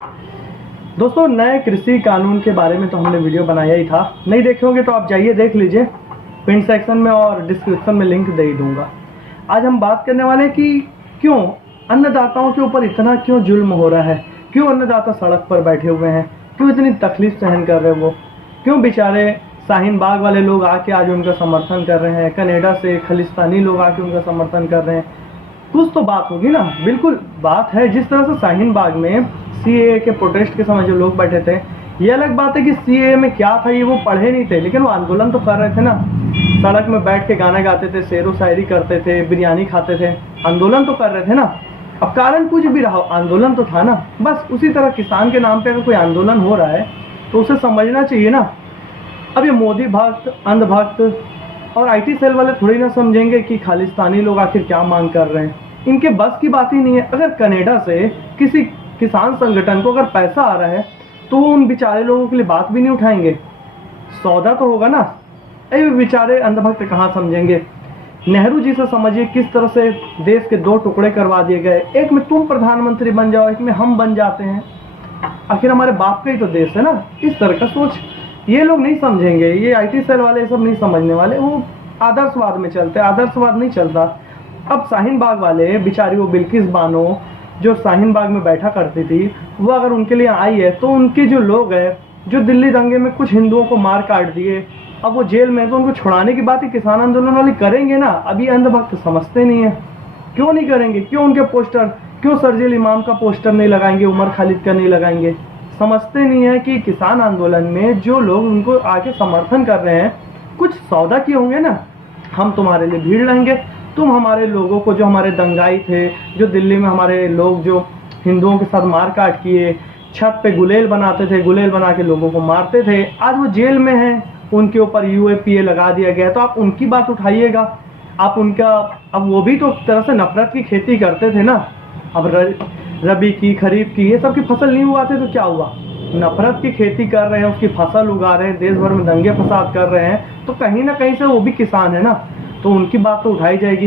दोस्तों, नए कृषि कानून के बारे में तो हमने वीडियो बनाया ही था। नहीं देखे होंगे तो आप जाइए देख लीजिए, पिन सेक्शन में और डिस्क्रिप्शन में लिंक दे ही दूंगा। आज हम बात करने वाले हैं कि क्यों अन्नदाताओं के ऊपर इतना क्यों जुल्म हो रहा है, क्यों अन्नदाता सड़क पर बैठे हुए हैं, क्यों इतनी तकलीफ सहन कर रहे हैं वो, क्यों बेचारे शाहीन बाग वाले लोग आके आज उनका समर्थन कर रहे हैं, कनाडा से खलिस्तानी लोग आके उनका समर्थन कर रहे हैं। कुछ तो बात होगी ना। बिल्कुल बात है। जिस तरह से शाहीन बाग में सीएए के प्रोटेस्ट के समय जो लोग बैठे थे, ये अलग बात है कि सीएए में क्या था ये वो पढ़े नहीं थे, लेकिन वो आंदोलन तो कर रहे थे ना। सड़क में बैठ के गाना गाते थे, शेरो शायरी करते थे, बिरयानी खाते थे, आंदोलन तो कर रहे थे ना। अब कारण कुछ भी रहा, आंदोलन तो था ना। बस उसी तरह किसान के नाम पे अगर कोई आंदोलन हो रहा है तो उसे समझना चाहिए ना। अब ये मोदी भक्त, अंधभक्त और आईटी सेल वाले थोड़ी ना समझेंगे कि खालिस्तानी लोग आखिर क्या मांग कर रहे हैं। इनके बस की बात ही नहीं है। अगर कनाडा से किसी किसान संगठन को अगर पैसा आ रहा है तो वो उन बेचारे लोगों के लिए बात भी नहीं उठाएंगे। सौदा तो होगा ना। अरे बेचारे अंधभक्त कहाँ समझेंगे। नेहरू जी से समझिए किस तरह से देश के दो टुकड़े करवा दिए गए, एक में तुम प्रधानमंत्री बन जाओ, एक में हम बन जाते हैं। आखिर हमारे बाप का ही तो देश है ना। इस तरह का सोच ये लोग नहीं समझेंगे। ये आईटी सेल वाले ये सब नहीं समझने वाले। वो आदर्शवाद में चलते हैं, आदर्शवाद नहीं चलता। अब शाहीन बाग वाले बेचारी वो बिल्किस बानो जो शाहीन बाग में बैठा करती थी, वो अगर उनके लिए आई है तो उनके जो लोग हैं जो दिल्ली दंगे में कुछ हिंदुओं को मार काट दिए, अब वो जेल में है, तो उनको छुड़ाने की बात ही किसान आंदोलन वाले करेंगे ना। अभी अंधभक्त समझते नहीं है। क्यों नहीं करेंगे? क्यों उनके पोस्टर, क्यों सरजील इमाम का पोस्टर नहीं लगाएंगे, उमर खालिद का नहीं लगाएंगे? समझते नहीं है कि किसान आंदोलन में जो लोग उनको आके समर्थन कर रहे हैं कुछ सौदा किए होंगे ना। हम तुम्हारे लिए भीड़ लाएंगे, तुम हमारे लोगों को, जो हमारे दंगाई थे, जो दिल्ली में हमारे लोग जो हिंदुओं के साथ मार काट किए, छत पे गुलेल बनाते थे, गुलेल बना के लोगों को मारते थे, आज वो जेल में हैं, उनके ऊपर यूएपीए लगा दिया गया। तो आप उनकी बात उठाइएगा। आप उनका, अब वो भी तो एक तरह से नफरत की खेती करते थे ना। अब रबी की, खरीफ की, ये सब की फसल नहीं उगाते तो क्या हुआ? नफरत की खेती कर रहे हैं, उसकी फसल उगा रहे हैं, देश भर में दंगे फसाद कर रहे हैं, तो कहीं ना कहीं से वो भी किसान है ना, तो उनकी बात तो उठाई जाएगी।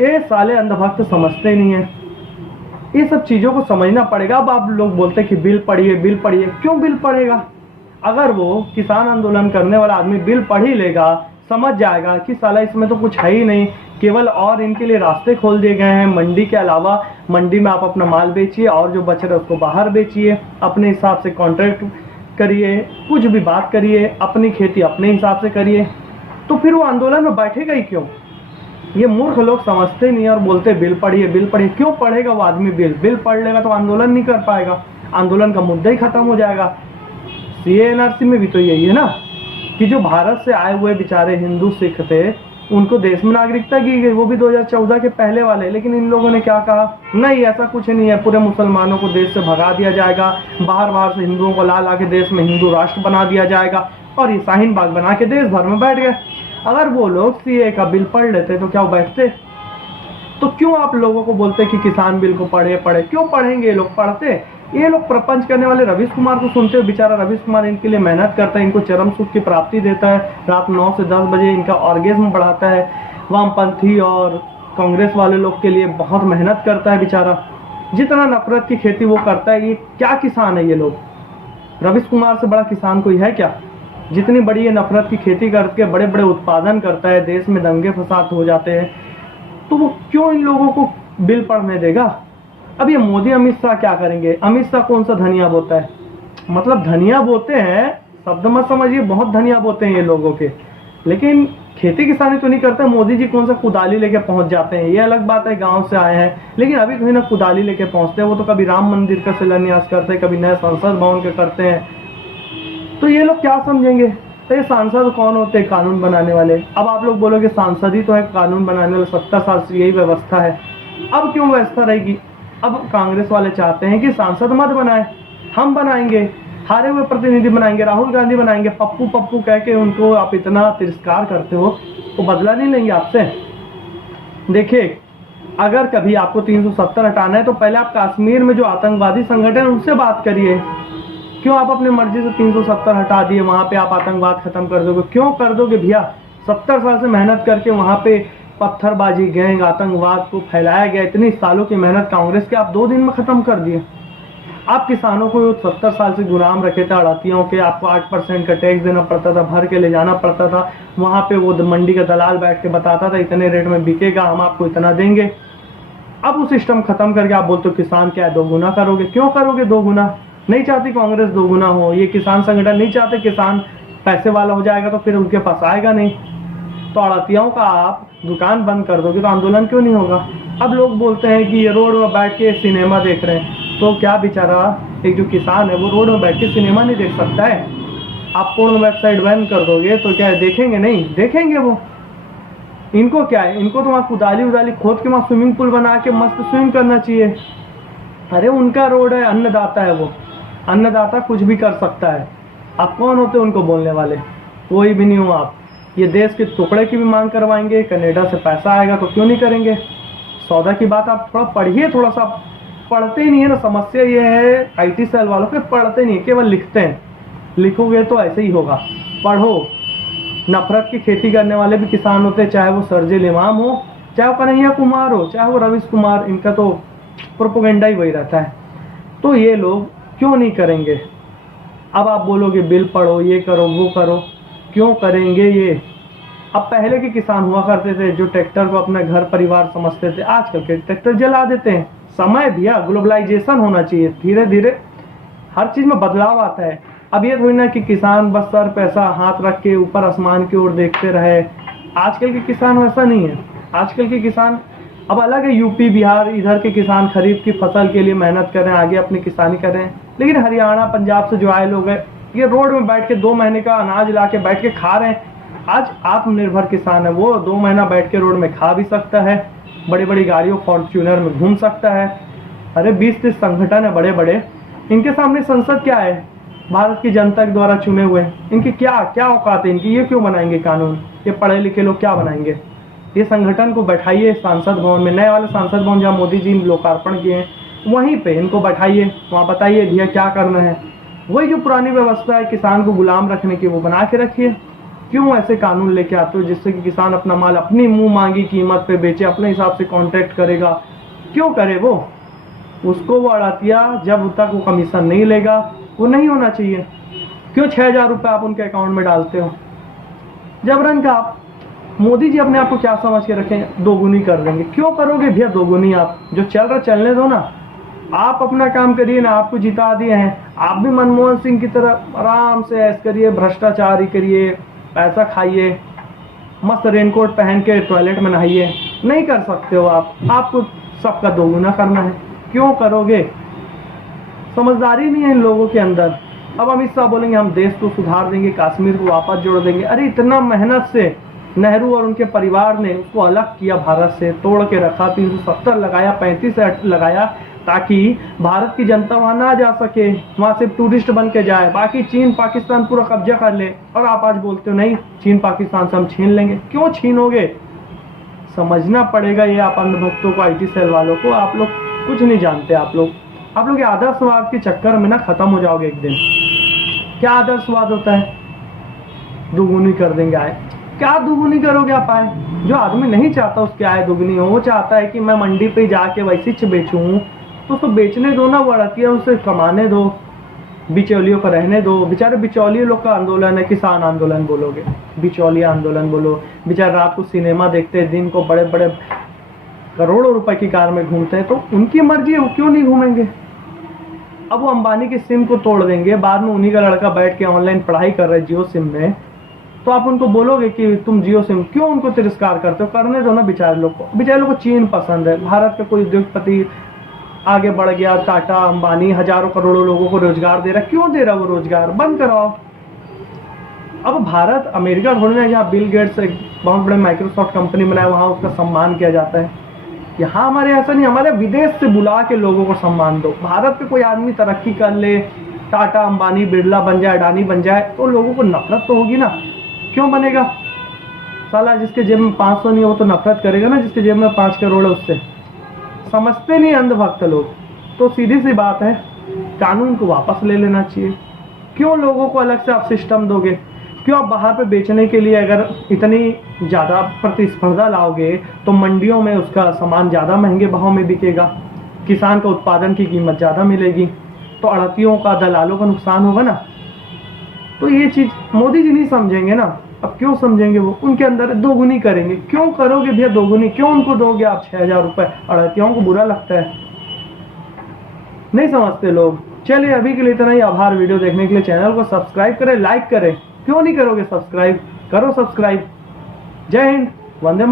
ये साले अंधभक्त समझते नहीं है। ये सब चीज़ों को समझना पड़ेगा। अब आप लोग बोलते हैं कि बिल पढ़िए, बिल पढ़िए। क्यों बिल पढ़ेगा? अगर वो किसान आंदोलन करने वाला आदमी बिल पढ़ ही लेगा, समझ जाएगा कि साला इसमें तो कुछ है ही नहीं, केवल और इनके लिए रास्ते खोल दिए गए हैं। मंडी के अलावा मंडी में आप अपना माल बेचिए और जो बच रहा है उसको बाहर बेचिए, अपने हिसाब से कॉन्ट्रैक्ट करिए, कुछ भी बात करिए, अपनी खेती अपने हिसाब से करिए। तो फिर वो आंदोलन में बैठेगा ही क्यों? ये मूर्ख लोग समझते नहीं और बोलते बिल पढ़िए, बिल पढ़िए। क्यों पढ़ेगा वो आदमी? बिल पढ़ लेगा तो आंदोलन नहीं कर पाएगा, आंदोलन का मुद्दा ही खत्म हो जाएगा। सीए एनआरसी में भी तो यही है ना कि जो भारत से आए हुए बेचारे हिंदू सिख थे उनको देश में नागरिकता की गई, वो भी 2014 के पहले वाले। लेकिन इन लोगों ने क्या कहा? नहीं, ऐसा कुछ नहीं है, पूरे मुसलमानों को देश से भगा दिया जाएगा, बाहर से हिंदुओं को ला के देश में हिंदू राष्ट्र बना दिया जाएगा। और ये शाहीन बाग बना के देश भर में बैठ गए। अगर वो लोग सीए का बिल पढ़ लेते तो क्या वो बैठते? तो क्यों आप लोगों को बोलते कि किसान बिल को पढ़े? क्यों पढ़ेंगे? ये लोग पढ़ते। ये लोग प्रपंच करने वाले रवीश कुमार को सुनते हो। बेचारा रवीश कुमार इनके लिए मेहनत करता है, इनको चरम सुख की प्राप्ति देता है, रात 9 से 10 बजे इनका ऑर्गेज्म बढ़ाता है। वामपंथी और कांग्रेस वाले लोग के लिए बहुत मेहनत करता है बेचारा। जितना नफरत की खेती वो करता है, ये क्या किसान है ये लोग? रवीश कुमार से बड़ा किसान कोई है क्या? जितनी बड़ी ये नफरत की खेती करके बड़े बड़े उत्पादन करता है, देश में दंगे फसाद हो जाते हैं, तो वो क्यों इन लोगों को बिल पढ़ने देगा? अब ये मोदी अमित शाह क्या करेंगे? अमित शाह कौन सा धनिया बोता है? मतलब धनिया बोते हैं, शब्द मत समझिए, बहुत धनिया बोते हैं ये लोगों के, लेकिन खेती किसानी तो नहीं करते। मोदी जी कौन सा कुदाली लेके पहुंच जाते हैं, ये अलग बात है, गांव से आए हैं, लेकिन अभी कहीं ना कुदाली लेके पहुंचते हैं। वो तो कभी राम मंदिर का शिलान्यास करते हैं, कभी नए संसद भवन के करते हैं। तो ये लोग क्या समझेंगे? तो ये सांसद कौन होते हैं? कानून बनाने वाले। अब आप लोग बोलोगे सांसद ही तो है कानून बनाने वाले, 70 साल से यही व्यवस्था है। अब क्यों व्यवस्था रहेगी? अब कांग्रेस वाले चाहते हैं कि सांसद मत बनाए, हम बनाएंगे, हारे हुए प्रतिनिधि बनाएंगे, राहुल गांधी बनाएंगे। पप्पू पप्पू कह के उनको आप इतना तिरस्कार करते हो, वो बदला नहीं लेंगे आपसे। देखिए, अगर कभी आपको 370 हटाना है तो पहले आप कश्मीर में जो आतंकवादी संगठन उनसे बात करिए। क्यों आप अपने मर्जी से 370 हटा दिए, वहां पे आप आतंकवाद खत्म कर दोगे? क्यों कर दोगे भैया? 70 साल से मेहनत करके वहां पे पत्थरबाजी, गैंग, आतंकवाद को फैलाया गया, इतनी सालों की मेहनत कांग्रेस के आप 2 दिन में खत्म कर दिए। आप किसानों को 70 साल से गुलाम रखे थे आड़तियों के, आपको 8% का टैक्स देना पड़ता था, भर के ले जाना पड़ता था, वहाँ पे वो मंडी का दलाल बैठ के बताता था इतने रेट में बिकेगा, हम आपको इतना देंगे। अब वो सिस्टम खत्म करके आप बोलते हो किसान क्या है 2 गुना करोगे। क्यों करोगे 2 गुना? नहीं चाहती कांग्रेस 2 गुना हो, ये किसान संगठन नहीं चाहते किसान पैसे वाला हो जाएगा तो फिर उनके पास आएगा नहीं। तो आड़तियों का आप दुकान बंद कर दोगे तो आंदोलन क्यों नहीं होगा? अब लोग बोलते हैं कि ये रोड में बैठ के सिनेमा देख रहे हैं, तो क्या बेचारा एक जो किसान है वो रोड में बैठ के सिनेमा नहीं देख सकता है? आप पूर्ण वेबसाइट बैन कर दोगे तो क्या देखेंगे? नहीं देखेंगे वो। इनको क्या है, इनको तो वहाँ कुदाली उदाली खोद के वहाँ स्विमिंग पूल बना के मस्त स्विम करना चाहिए। अरे उनका रोड है, अन्नदाता है वो, अन्नदाता कुछ भी कर सकता है। आप कौन होते उनको बोलने वाले? कोई भी नहीं हो आप। ये देश के टुकड़े की भी मांग करवाएंगे, कनाडा से पैसा आएगा तो क्यों नहीं करेंगे? सौदा की बात आप थोड़ा पढ़िए, थोड़ा सा पढ़ते ही नहीं है ना। समस्या ये है IT सेल वालों के, पढ़ते नहीं है, केवल लिखते हैं। लिखोगे तो ऐसे ही होगा, पढ़ो। नफरत की खेती करने वाले भी किसान होते हैं, चाहे वो सरजिल इमाम हो, चाहे वो कन्हैया कुमार हो, चाहे वो रवीश कुमार, इनका तो प्रोपोगेंडा ही वही रहता है। तो ये लोग क्यों नहीं करेंगे? अब आप बोलोगे बिल पढ़ो, ये करो, वो करो, क्यों करेंगे ये? अब पहले के किसान हुआ करते थे जो ट्रैक्टर को अपना घर परिवार समझते थे, आजकल के ट्रैक्टर जला देते हैं। समय भैया ग्लोबलाइजेशन होना चाहिए, धीरे धीरे हर चीज में बदलाव आता है। अब ये थोड़ी ना कि किसान बस सर पैसा हाथ रख के ऊपर आसमान की ओर देखते रहे। आजकल के किसान वैसा नहीं है। आजकल के किसान अब अलग है, यूपी बिहार इधर के किसान खरीफ की फसल के लिए मेहनत कर रहे हैं, आगे अपनी किसानी कर रहे हैं। लेकिन हरियाणा पंजाब से जो आए लोग हैं, ये रोड में बैठ के 2 महीने का अनाज ला के बैठ के खा रहे हैं। आज आत्मनिर्भर किसान है, वो 2 महीना बैठ के रोड में खा भी सकता है, बड़ी बड़ी गाड़ियों फॉर्च्यूनर में घूम सकता है। अरे 20-30 संगठन है बड़े बड़े, इनके सामने संसद क्या है? भारत की जनता के द्वारा चुने हुए। इनकी क्या औकात है इनकी? ये क्यों बनाएंगे कानून? ये पढ़े लिखे लोग क्या बनाएंगे? ये संगठन को बैठाइए सांसद भवन में, नए वाले सांसद भवन जहाँ मोदी जी लोकार्पण किए हैं, वहीं पे इनको बैठाइए, वहाँ बताइए भैया क्या करना है। वही जो पुरानी व्यवस्था है किसान को गुलाम रखने की, वो बना के रखिए। क्यों ऐसे कानून लेके आते हो जिससे कि किसान अपना माल अपनी मुंह मांगी कीमत पे बेचे, अपने हिसाब से कॉन्ट्रैक्ट करेगा? क्यों करे वो? उसको वो अड़तिया जब तक वो कमीशन नहीं लेगा वो नहीं होना चाहिए। क्यों 6,000 रुपये आप उनके अकाउंट में डालते हो जबरन का? आप मोदी जी अपने आप को क्या समझ के रखें? दोगुनी कर देंगे। क्यों करोगे भैया दोगुनी? आप जो चल रहा चलने दो ना, आप अपना काम करिए ना। आपको जिता दिए हैं, आप भी मनमोहन सिंह की तरह आराम से ऐश करिए, भ्रष्टाचारी करिए, पैसा खाइए, मस्त रेनकोट पहन के टॉयलेट में नहाइए। नहीं कर सकते हो आप, आपको सबका दोगुना करना है। क्यों करोगे? समझदारी नहीं है इन लोगों के अंदर। अब अमित शाह बोलेंगे हम देश को सुधार देंगे, कश्मीर को वापस जोड़ देंगे। अरे इतना मेहनत से नेहरू और उनके परिवार ने उसको अलग किया, भारत से तोड़ के रखा, 370 लगाया, 35 लगाया, ताकि भारत की जनता वहां ना जा सके, वहां सिर्फ टूरिस्ट बन के जाए, बाकी चीन पाकिस्तान पूरा कब्जा कर ले। और आप आज बोलते हो नहीं चीन पाकिस्तान से हम छीन लेंगे। क्यों छीनोगे? समझना पड़ेगा ये आप अंधभक्तों को, IT सेल वालों को। आप लोग कुछ नहीं जानते। आप लोग ये आदर्शवाद के चक्कर में ना खत्म हो जाओगे एक दिन। क्या आदर्शवाद होता है? दुगुनी कर देंगे आय। क्या दुगुनी करोगे आप आय? जो आदमी नहीं चाहता उसकी आय दुगनी हो, वो चाहता है कि मैं मंडी पे जाके वैसे बेचूं, तो उसको बेचने दो ना, वो अड़तिया उसे कमाने दो, बिचौलियों को रहने दो। बेचारे बिचौलियों लोग का आंदोलन है, किसान आंदोलन बोलोगे, बिचौलिया आंदोलन बोलो। बेचारे रात को सिनेमा देखते हैं, दिन को बड़े बड़े करोड़ों रुपए की कार में घूमते हैं, तो उनकी मर्जी है, वो क्यों नहीं घूमेंगे? अब वो अंबानी की सिम को तोड़ देंगे, बाद में उन्हीं का लड़का बैठ के ऑनलाइन पढ़ाई कर रहा है जियो सिम में, तो आप उनको बोलोगे कि तुम जियो सिम क्यों उनको तिरस्कार करते हो? करने दो ना बेचारे लोग को। बेचारे लोग को चीन पसंद है। भारत का कोई उद्योगपति आगे बढ़ गया, टाटा अंबानी हजारों करोड़ों लोगों को रोजगार दे रहा है। क्यों दे रहा है वो रोजगार? बंद कराओ। अब भारत अमेरिका थोड़ी ना जहाँ बिल गेट्स एक बहुत बड़े माइक्रोसॉफ्ट कंपनी बनाए वहाँ उसका सम्मान किया जाता है। यहाँ हमारे ऐसा नहीं, हमारे विदेश से बुला के लोगों को सम्मान दो। भारत के कोई आदमी तरक्की कर ले, टाटा अंबानी बिरला बन जाए, अडानी बन जाए, तो लोगों को नफरत तो होगी ना। क्यों बनेगा? साला जिसके जेब में 500 नहीं है वो तो नफरत करेगा ना, जिसके जेब में 5 करोड़ है उससे। समझते नहीं अंधभक्त लोग। तो सीधी सी बात है, कानून को वापस ले लेना चाहिए। क्यों लोगों को अलग से आप सिस्टम दोगे? क्यों आप बाहर पे बेचने के लिए अगर इतनी ज़्यादा प्रतिस्पर्धा लाओगे तो मंडियों में उसका सामान ज़्यादा महंगे भाव में बिकेगा, किसान को उत्पादन की कीमत ज़्यादा मिलेगी। तो अड़तियों का, दलालों का नुकसान होगा ना। तो ये चीज मोदी जी नहीं समझेंगे ना। अब क्यों समझेंगे, वो उनके अंदर दोगुनी करेंगे। क्यों करोगे भैया दोगुनी, क्यों उनको दोगे आप 6,000 रुपए? अड़तियों को बुरा लगता है, नहीं समझते लोग। चलिए अभी के लिए इतना ही, आभार वीडियो देखने के लिए। चैनल को सब्सक्राइब करें, लाइक करें। क्यों नहीं करोगे सब्सक्राइब, करो सब्सक्राइब। जय हिंद, वंदे